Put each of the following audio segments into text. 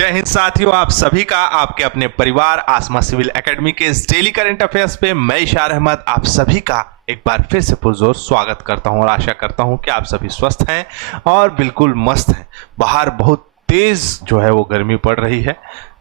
जय हिंद साथियों, आप सभी का आपके अपने परिवार आसमा सिविल एकेडमी के इस डेली करंट अफेयर्स पे मैं इशार अहमद आप सभी का एक बार फिर से पुरजोर स्वागत करता हूं और आशा करता हूं कि आप सभी स्वस्थ हैं और बिल्कुल मस्त हैं। बाहर बहुत तेज जो है वो गर्मी पड़ रही है,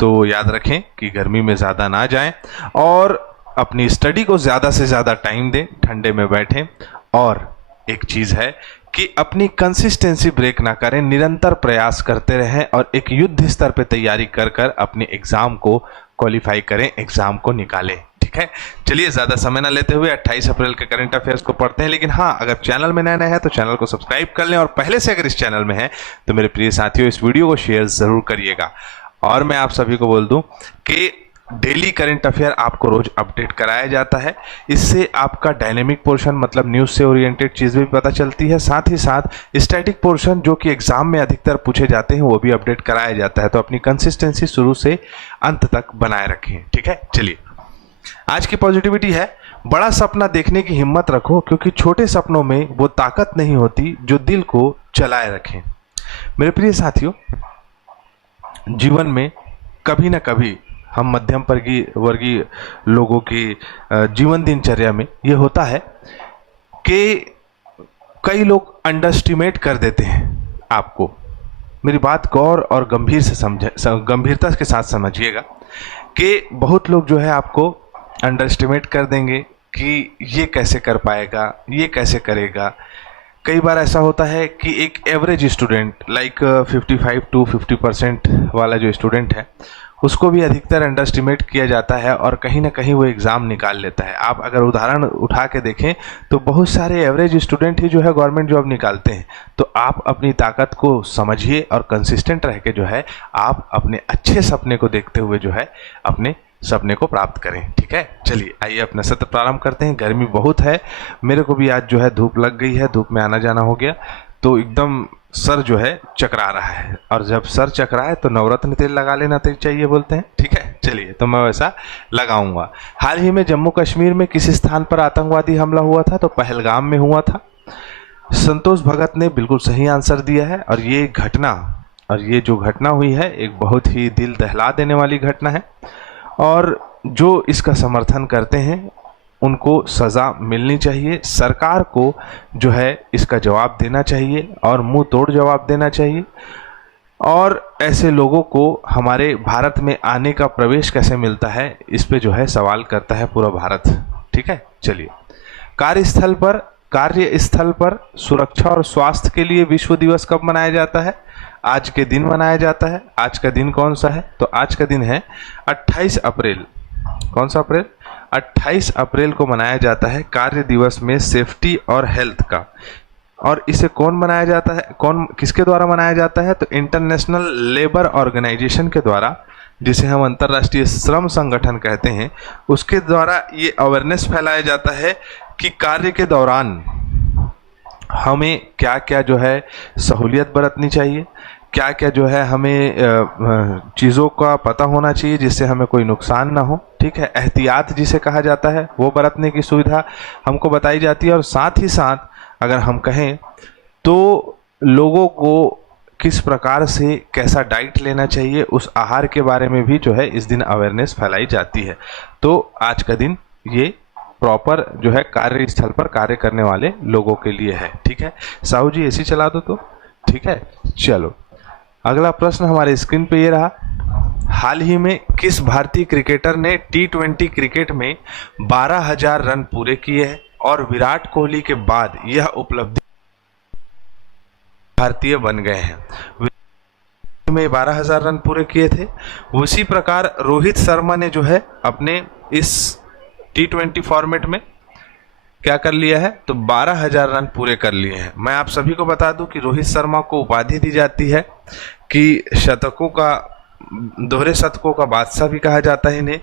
तो याद रखें कि गर्मी में ज़्यादा ना जाएं और अपनी स्टडी को ज़्यादा से ज़्यादा टाइम दें, ठंडे में बैठें। और एक चीज़ है कि अपनी कंसिस्टेंसी ब्रेक ना करें, निरंतर प्रयास करते रहें और एक युद्ध स्तर पे तैयारी कर कर अपने एग्ज़ाम को क्वालिफाई करें, एग्ज़ाम को निकालें। ठीक है, चलिए ज़्यादा समय ना लेते हुए 28 अप्रैल के करंट अफेयर्स को पढ़ते हैं। लेकिन हाँ, अगर चैनल में नए हैं तो चैनल को सब्सक्राइब कर लें और पहले से अगर इस चैनल में हैं तो मेरे प्रिय साथियों इस वीडियो को शेयर ज़रूर करिएगा। और मैं आप सभी को बोल दूं कि डेली करंट अफेयर आपको रोज अपडेट कराया जाता है। इससे आपका डायनेमिक पोर्शन मतलब न्यूज़ से ओरिएंटेड चीज़ें भी पता चलती है, साथ ही साथ स्टैटिक पोर्शन जो कि एग्जाम में अधिकतर पूछे जाते हैं वो भी अपडेट कराया जाता है। तो अपनी कंसिस्टेंसी शुरू से अंत तक बनाए रखें। ठीक है, चलिए आज की पॉजिटिविटी है, बड़ा सपना देखने की हिम्मत रखो क्योंकि छोटे सपनों में वो ताकत नहीं होती जो दिल को चलाए रखें। मेरे प्रिय साथियों, जीवन में कभी ना कभी हम मध्यम वर्गीय लोगों की जीवन दिनचर्या में ये होता है कि कई लोग अंडरस्टिमेट कर देते हैं आपको। मेरी बात गौर और गंभीरता के साथ समझिएगा कि बहुत लोग जो है आपको अंडरस्टिमेट कर देंगे कि ये कैसे कर पाएगा, ये कैसे करेगा। कई बार ऐसा होता है कि एक एवरेज स्टूडेंट लाइक 55 to 50% वाला जो स्टूडेंट है उसको भी अधिकतर अंडरस्टिमेट किया जाता है और कहीं ना कहीं वो एग्ज़ाम निकाल लेता है। आप अगर उदाहरण उठा के देखें तो बहुत सारे एवरेज स्टूडेंट ही जो है गवर्नमेंट जॉब निकालते हैं। तो आप अपनी ताकत को समझिए और कंसिस्टेंट रह के जो है आप अपने अच्छे सपने को देखते हुए जो है अपने सपने को प्राप्त करें। ठीक है, चलिए आइए अपना सत्र प्रारंभ करते हैं। गर्मी बहुत है, मेरे को भी आज जो है धूप लग गई है, धूप में आना जाना हो गया तो एकदम सर जो है चकरा रहा है। और जब सर चकराए तो नवरत्न तेल लगा लेना चाहिए बोलते हैं। ठीक है, चलिए तो मैं वैसा लगाऊंगा। हाल ही में जम्मू कश्मीर में किस स्थान पर आतंकवादी हमला हुआ था? तो पहलगाम में हुआ था। संतोष भगत ने बिल्कुल सही आंसर दिया है और ये जो घटना हुई है एक बहुत ही दिल दहला देने वाली घटना है और जो इसका समर्थन करते हैं उनको सज़ा मिलनी चाहिए। सरकार को जो है इसका जवाब देना चाहिए और मुंह तोड़ जवाब देना चाहिए। और ऐसे लोगों को हमारे भारत में आने का प्रवेश कैसे मिलता है इस पे जो है सवाल करता है पूरा भारत। ठीक है, चलिए कार्यस्थल पर सुरक्षा और स्वास्थ्य के लिए विश्व दिवस कब मनाया जाता है? आज के दिन मनाया जाता है। आज का दिन कौन सा है? तो आज का दिन है 28 अप्रैल। कौन सा अप्रैल? 28 अप्रैल को मनाया जाता है कार्य दिवस में सेफ्टी और हेल्थ का। और इसे कौन मनाया जाता है, किसके द्वारा मनाया जाता है? तो इंटरनेशनल लेबर ऑर्गेनाइजेशन के द्वारा, जिसे हम अंतर्राष्ट्रीय श्रम संगठन कहते हैं, उसके द्वारा ये अवेयरनेस फैलाया जाता है कि कार्य के दौरान हमें क्या क्या जो है सहूलियत बरतनी चाहिए, क्या क्या जो है हमें चीज़ों का पता होना चाहिए जिससे हमें कोई नुकसान ना हो। ठीक है, एहतियात जिसे कहा जाता है वो बरतने की सुविधा हमको बताई जाती है। और साथ ही साथ अगर हम कहें तो लोगों को किस प्रकार से कैसा डाइट लेना चाहिए उस आहार के बारे में भी जो है इस दिन अवेयरनेस फैलाई जाती है। तो आज का दिन ये प्रॉपर जो है कार्यस्थल पर कार्य करने वाले लोगों के लिए है। ठीक है, साहू जी एसी चला दो तो। ठीक है, चलो अगला प्रश्न हमारे स्क्रीन पे ये रहा। हाल ही में किस भारतीय क्रिकेटर ने T20 क्रिकेट में 12,000 रन पूरे किए हैं? और विराट कोहली के बाद यह उपलब्धि भारतीय बन गए हैं। में 12,000 रन पूरे किए थे। उसी प्रकार रोहित शर्मा ने जो है अपने इस T20 फॉर्मेट में क्या कर लिया है? तो 12,000 रन पूरे कर लिए हैं। मैं आप सभी को बता दूं कि रोहित शर्मा को उपाधि दी जाती है कि दोहरे शतकों का बादशाह भी कहा जाता है, इन्हें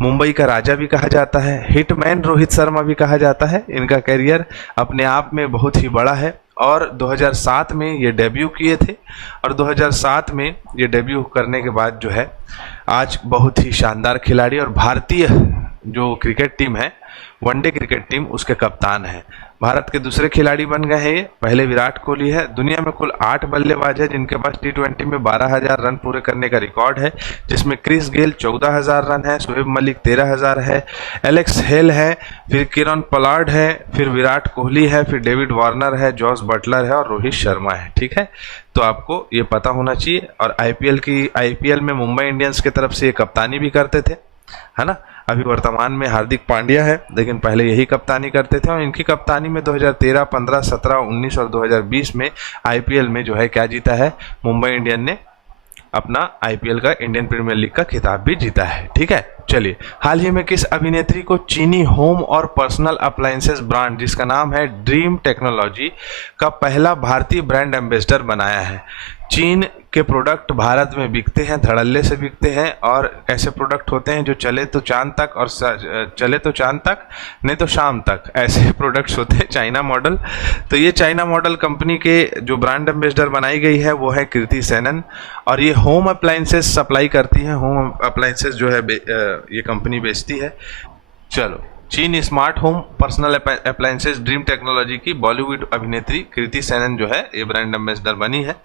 मुंबई का राजा भी कहा जाता है, हिटमैन रोहित शर्मा भी कहा जाता है। इनका करियर अपने आप में बहुत ही बड़ा है और 2007 में ये डेब्यू किए थे और 2007 में ये डेब्यू करने के बाद जो है आज बहुत ही शानदार खिलाड़ी और भारतीय जो क्रिकेट टीम है, वनडे क्रिकेट टीम, उसके कप्तान हैं। भारत के दूसरे खिलाड़ी बन गए हैं ये। पहले विराट कोहली है। दुनिया में कुल 8 बल्लेबाज है जिनके पास टी20 में 12,000 रन पूरे करने का रिकॉर्ड है, जिसमें क्रिस गेल 14,000 रन है, शोएब मलिक 13,000 है, एलेक्स हेल है, फिर किरण पोलार्ड है, फिर विराट कोहली है, फिर डेविड वार्नर है, जॉस बटलर है और रोहित शर्मा है। ठीक है, तो आपको ये पता होना चाहिए। और आईपीएल में मुंबई इंडियंस की तरफ से ये कप्तानी भी करते थे, है ना। अभी वर्तमान में हार्दिक पांड्या है, लेकिन पहले यही कप्तानी करते थे। और इनकी कप्तानी में 2013, 15, 17, 19 और 2020 में आईपीएल में जो है क्या जीता है, मुंबई इंडियन ने अपना आईपीएल का, इंडियन प्रीमियर लीग का खिताब भी जीता है। ठीक है, चलिए, हाल ही में किस अभिनेत्री को चीनी होम और पर्सनल अप्लायंसेस ब्रांड जिसका नाम है ड्रीम टेक्नोलॉजी का पहला भारतीय ब्रांड एम्बेसडर बनाया है? चीन के प्रोडक्ट भारत में बिकते हैं, धड़ल्ले से बिकते हैं, और ऐसे प्रोडक्ट होते हैं जो चले तो चांद तक और चले तो चांद तक, नहीं तो शाम तक, ऐसे प्रोडक्ट्स होते हैं, चाइना मॉडल। तो ये चाइना मॉडल कंपनी के जो ब्रांड एम्बेसडर बनाई गई है वो है कृति सेनन, और ये होम अप्लायंसेस सप्लाई करती है। होम अप्लायंसेस जो है ये कंपनी बेचती है। चलो, चीन smart home personal appliances dream technology की बॉलीवुड अभिनेत्री कृति सेनन जो है ये ब्रांड एम्बेसडर बनी है।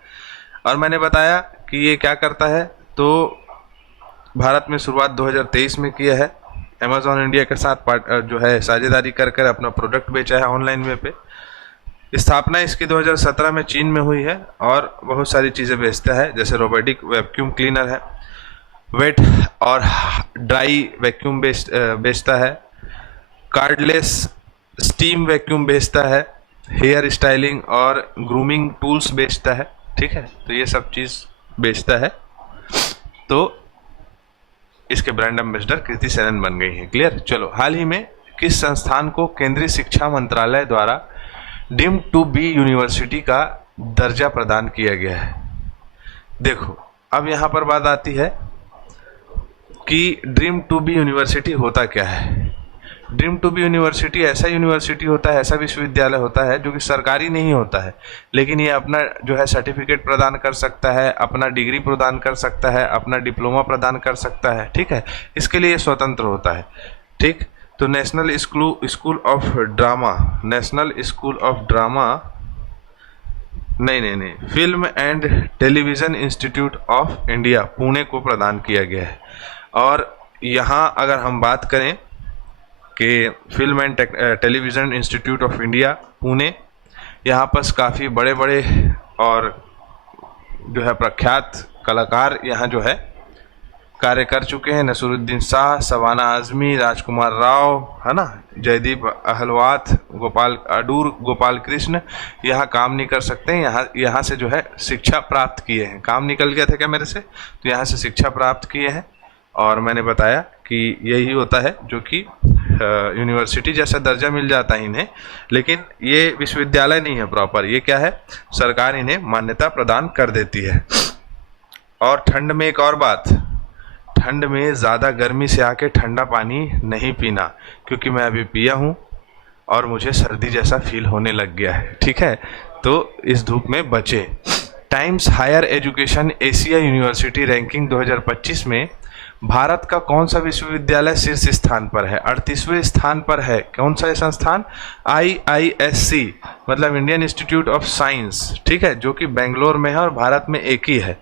और मैंने बताया कि ये क्या करता है, तो भारत में शुरुआत 2023 में किया है। अमेजॉन इंडिया के साथ जो है साझेदारी कर अपना प्रोडक्ट बेचा है ऑनलाइन वे पे। स्थापना इसकी 2017 में चीन में हुई है और बहुत सारी चीज़ें बेचता है, जैसे रोबोटिक वैक्यूम क्लीनर है, वेट और ड्राई वैक्यूम बेचता है, कार्डलेस स्टीम वैक्यूम बेचता है, हेयर स्टाइलिंग और ग्रूमिंग टूल्स बेचता है। ठीक है, तो ये सब चीज़ बेचता है। तो इसके ब्रांड एम्बेसडर कृति सेनन बन गई है। क्लियर। चलो, हाल ही में किस संस्थान को केंद्रीय शिक्षा मंत्रालय द्वारा डीम्ड टू बी यूनिवर्सिटी का दर्जा प्रदान किया गया है? देखो, अब यहाँ पर बात आती है कि ड्रीम टू बी यूनिवर्सिटी होता क्या है। ड्रीम टू बी यूनिवर्सिटी ऐसा यूनिवर्सिटी होता है, ऐसा विश्वविद्यालय होता है जो कि सरकारी नहीं होता है, लेकिन ये अपना जो है सर्टिफिकेट प्रदान कर सकता है, अपना डिग्री प्रदान कर सकता है, अपना डिप्लोमा प्रदान कर सकता है। ठीक है, इसके लिए स्वतंत्र होता है। ठीक, तो National School of Drama, National School of Drama नहीं, Film and Television Institute of India Pune को प्रदान किया गया है। और यहाँ अगर हम बात करें कि film and Television Institute of India Pune, यहाँ पर काफ़ी बड़े बड़े और जो है प्रख्यात कलाकार यहाँ जो है कार्य कर चुके हैं। नसीरुद्दीन शाह, शबाना आज़मी, राजकुमार राव, है ना, जयदीप अहलवात, गोपाल अडूर, गोपाल कृष्ण यहाँ काम नहीं कर सकते हैं। यहाँ से जो है शिक्षा प्राप्त किए हैं। काम निकल गया था क्या मेरे से, तो यहाँ से शिक्षा प्राप्त किए हैं। और मैंने बताया कि यही होता है जो कि यूनिवर्सिटी जैसा दर्जा मिल जाता है इन्हें, लेकिन ये विश्वविद्यालय नहीं है प्रॉपर। ये क्या है, सरकार इन्हें मान्यता प्रदान कर देती है। और ठंड में एक और बात, ठंड में ज़्यादा गर्मी से आके ठंडा पानी नहीं पीना, क्योंकि मैं अभी पिया हूँ और मुझे सर्दी जैसा फील होने लग गया है। ठीक है, तो इस धूप में बचे। Times Higher Education Asia University ranking 2025 में भारत का कौन सा विश्वविद्यालय शीर्ष स्थान पर है? 38वें स्थान पर है। कौन सा संस्थान? IISc, मतलब इंडियन इंस्टीट्यूट ऑफ साइंस। ठीक है, जो कि बेंगलोर में है और भारत में एक ही है।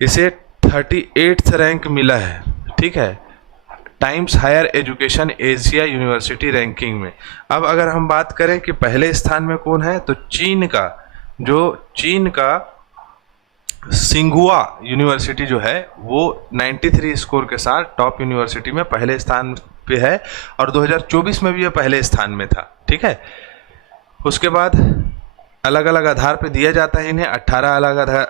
इसे 38th रैंक मिला है। ठीक है, Times Higher Education Asia University ranking में। अब अगर हम बात करें कि पहले स्थान में कौन है, तो चीन का सिंघुआ यूनिवर्सिटी जो है वो 93 स्कोर के साथ टॉप यूनिवर्सिटी में पहले स्थान पे है, और 2024 में भी ये पहले स्थान में था। ठीक है, उसके बाद अलग अलग आधार पे दिया जाता है इन्हें। 18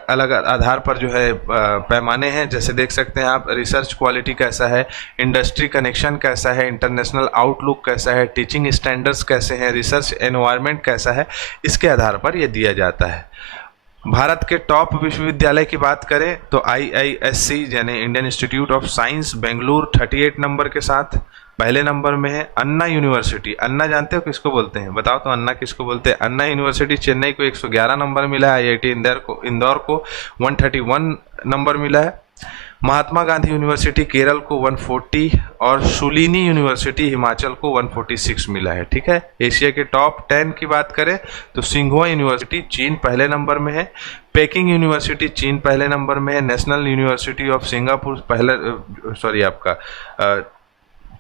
अलग आधार पर जो है पैमाने हैं, जैसे देख सकते हैं आप। रिसर्च क्वालिटी कैसा है, इंडस्ट्री कनेक्शन कैसा है, इंटरनेशनल आउटलुक कैसा है, टीचिंग स्टैंडर्ड्स कैसे हैं, रिसर्च एनवायरनमेंट कैसा है, इसके आधार पर यह दिया जाता है। भारत के टॉप विश्वविद्यालय की बात करें तो IISc यानी Indian institute of science Bengaluru 38 number के साथ पहले नंबर में है। अन्ना यूनिवर्सिटी, अन्ना जानते हो किसको बोलते हैं, बताओ तो अन्ना किसको बोलते हैं? अन्ना यूनिवर्सिटी चेन्नई को 111 नंबर मिला है। IIT इंदौर को 131 नंबर मिला है। महात्मा गांधी यूनिवर्सिटी केरल को 140 और शुलिनी यूनिवर्सिटी हिमाचल को 146 मिला है। ठीक है, एशिया के टॉप 10 की बात करें तो सिंघुआ यूनिवर्सिटी चीन पहले नंबर में है, पेकिंग यूनिवर्सिटी चीन पहले नंबर में है, नेशनल यूनिवर्सिटी ऑफ सिंगापुर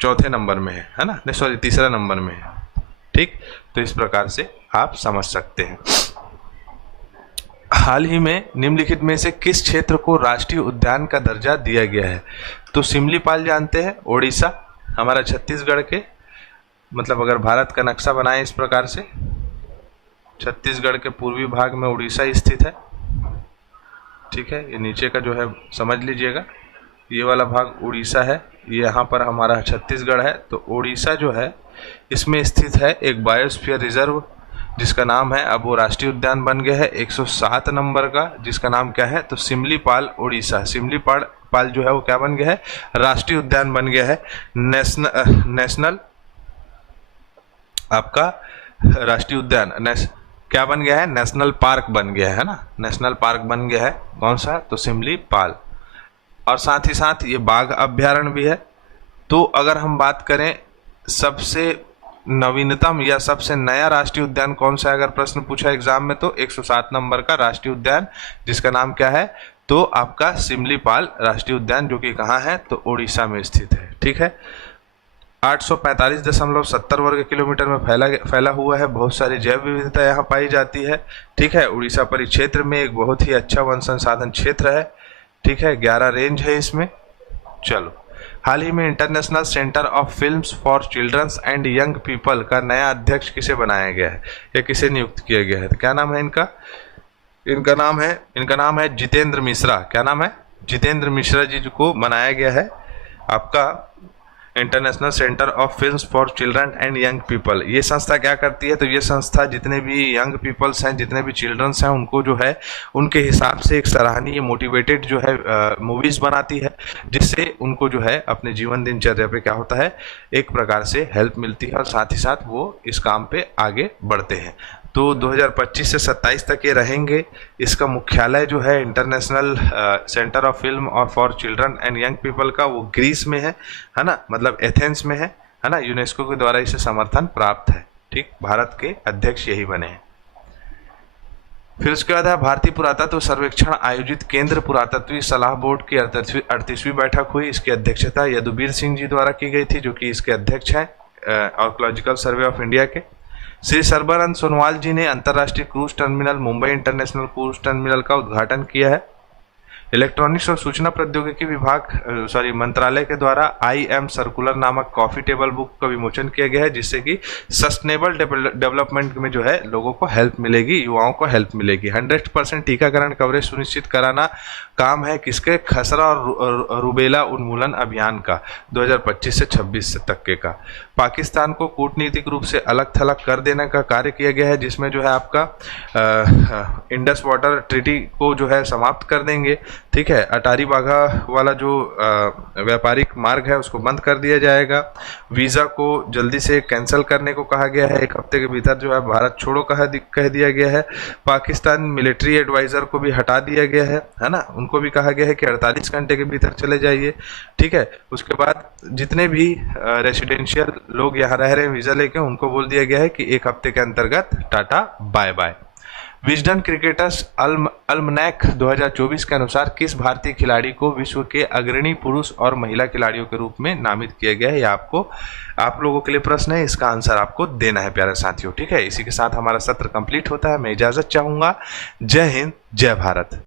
चौथे नंबर में है ना, तीसरा नंबर में है। ठीक, तो इस प्रकार से आप समझ सकते हैं। हाल ही में निम्नलिखित में से किस क्षेत्र को राष्ट्रीय उद्यान का दर्जा दिया गया है? तो सिमलीपाल जानते हैं, ओडिशा, हमारा छत्तीसगढ़ के, मतलब अगर भारत का नक्शा बनाए इस प्रकार से, छत्तीसगढ़ के पूर्वी भाग में उड़ीसा स्थित है। ठीक है, ये नीचे का जो है समझ लीजिएगा, ये वाला भाग उड़ीसा है, ये यहाँ पर हमारा छत्तीसगढ़ है। तो उड़ीसा जो है इसमें स्थित है एक बायोस्फीयर रिजर्व जिसका नाम है, अब वो राष्ट्रीय उद्यान बन गया है 107 नंबर का, जिसका नाम क्या है? तो सिमलीपाल उड़ीसा। सिमलीपाल जो है वो क्या बन गया है? राष्ट्रीय उद्यान बन गया है। नेशनल आपका राष्ट्रीय उद्यान क्या बन गया है? नेशनल पार्क बन गया है ना, नेशनल पार्क बन गया है। कौन सा? तो सिमलीपाल। और साथ ही साथ ये बाघ अभ्यारण्य भी है। तो अगर हम बात करें सबसे नवीनतम या सबसे नया राष्ट्रीय उद्यान कौन सा है, अगर प्रश्न पूछा एग्जाम में, तो 107 नंबर का राष्ट्रीय उद्यान, जिसका नाम क्या है? तो आपका सिमलीपाल राष्ट्रीय उद्यान, जो कि कहाँ है? तो उड़ीसा में स्थित है। ठीक है, 845.70 वर्ग किलोमीटर में फैला हुआ है। बहुत सारी जैव विविधता यहाँ पाई जाती है। ठीक है, उड़ीसा परिक्षेत्र में एक बहुत ही अच्छा वन संसाधन क्षेत्र है। ठीक है, 11 रेंज है इसमें। चलो, हाल ही में international centre of films for children's and young people का नया अध्यक्ष किसे बनाया गया है या किसे नियुक्त किया गया है? तो क्या नाम है इनका? इनका नाम है जितेंद्र मिश्रा। क्या नाम है? जितेंद्र मिश्रा जी को बनाया गया है आपका international centre of films for children and young people. ये संस्था क्या करती है? तो ये संस्था जितने भी यंग पीपल्स हैं, जितने भी चिल्ड्रंस हैं, उनको जो है उनके हिसाब से एक सराहनीय मोटिवेटेड जो है मूवीज़ बनाती है, जिससे उनको जो है अपने जीवन दिनचर्या पे क्या होता है, एक प्रकार से हेल्प मिलती है और साथ ही साथ वो इस काम पे आगे बढ़ते हैं। तो 2025 से 27 तक ये रहेंगे। इसका मुख्यालय जो है इंटरनेशनल सेंटर ऑफ फिल्म और for children and young people का, वो ग्रीस में है ना, मतलब एथेंस में है ना। यूनेस्को के द्वारा इसे समर्थन प्राप्त है। ठीक, भारत के अध्यक्ष यही बने हैं। फिर उसके बाद है भारतीय पुरातत्व सर्वेक्षण आयोजित केंद्र पुरातत्वीय सलाह बोर्ड की 38वीं बैठक हुई। इसकी अध्यक्षता यदुबीर सिंह जी द्वारा की गई थी, जो कि इसके अध्यक्ष हैं आर्कियोलॉजिकल सर्वे ऑफ इंडिया के। श्री सर्बानंद सोनोवाल जी ने अंतर्राष्ट्रीय cruise terminal Mumbai international cruise terminal का उद्घाटन किया है। इलेक्ट्रॉनिक्स और सूचना प्रौद्योगिकी मंत्रालय के द्वारा IM सर्कुलर नामक कॉफी टेबल बुक का विमोचन किया गया है, जिससे कि सस्टेनेबल डेवलपमेंट में जो है लोगों को हेल्प मिलेगी, युवाओं को हेल्प मिलेगी। 100% टीकाकरण कवरेज सुनिश्चित कराना काम है किसके? खसरा और रुबेला उन्मूलन अभियान का 2025 से 26 तक के का। पाकिस्तान को कूटनीतिक रूप से अलग थलग कर देने का कार्य किया गया है, जिसमें जो है आपका इंडस वाटर ट्रीटी को जो है समाप्त कर देंगे। ठीक है, अटारी वाघा वाला जो व्यापारिक मार्ग है उसको बंद कर दिया जाएगा। वीज़ा को जल्दी से कैंसिल करने को कहा गया है, 1 हफ्ते के भीतर जो है भारत छोड़ो कह दिया गया है। पाकिस्तान मिलिट्री एडवाइज़र को भी हटा दिया गया है ना, उनको भी कहा गया है कि 48 घंटे के भीतर चले जाइए। ठीक है, उसके बाद जितने भी रेसिडेंशियल लोग यहाँ रह रहे हैं वीज़ा लेके, उनको बोल दिया गया है कि 1 हफ्ते के अंतर्गत tata bye bye. Wisden Cricketers' Almanack 2024 के अनुसार किस भारतीय खिलाड़ी को विश्व के अग्रणी पुरुष और महिला खिलाड़ियों के रूप में नामित किया गया है? यह आप लोगों के लिए प्रश्न है, इसका आंसर आपको देना है प्यारे साथियों। ठीक है, इसी के साथ हमारा सत्र कंप्लीट होता है। मैं इजाज़त चाहूँगा। जय हिंद, जय भारत।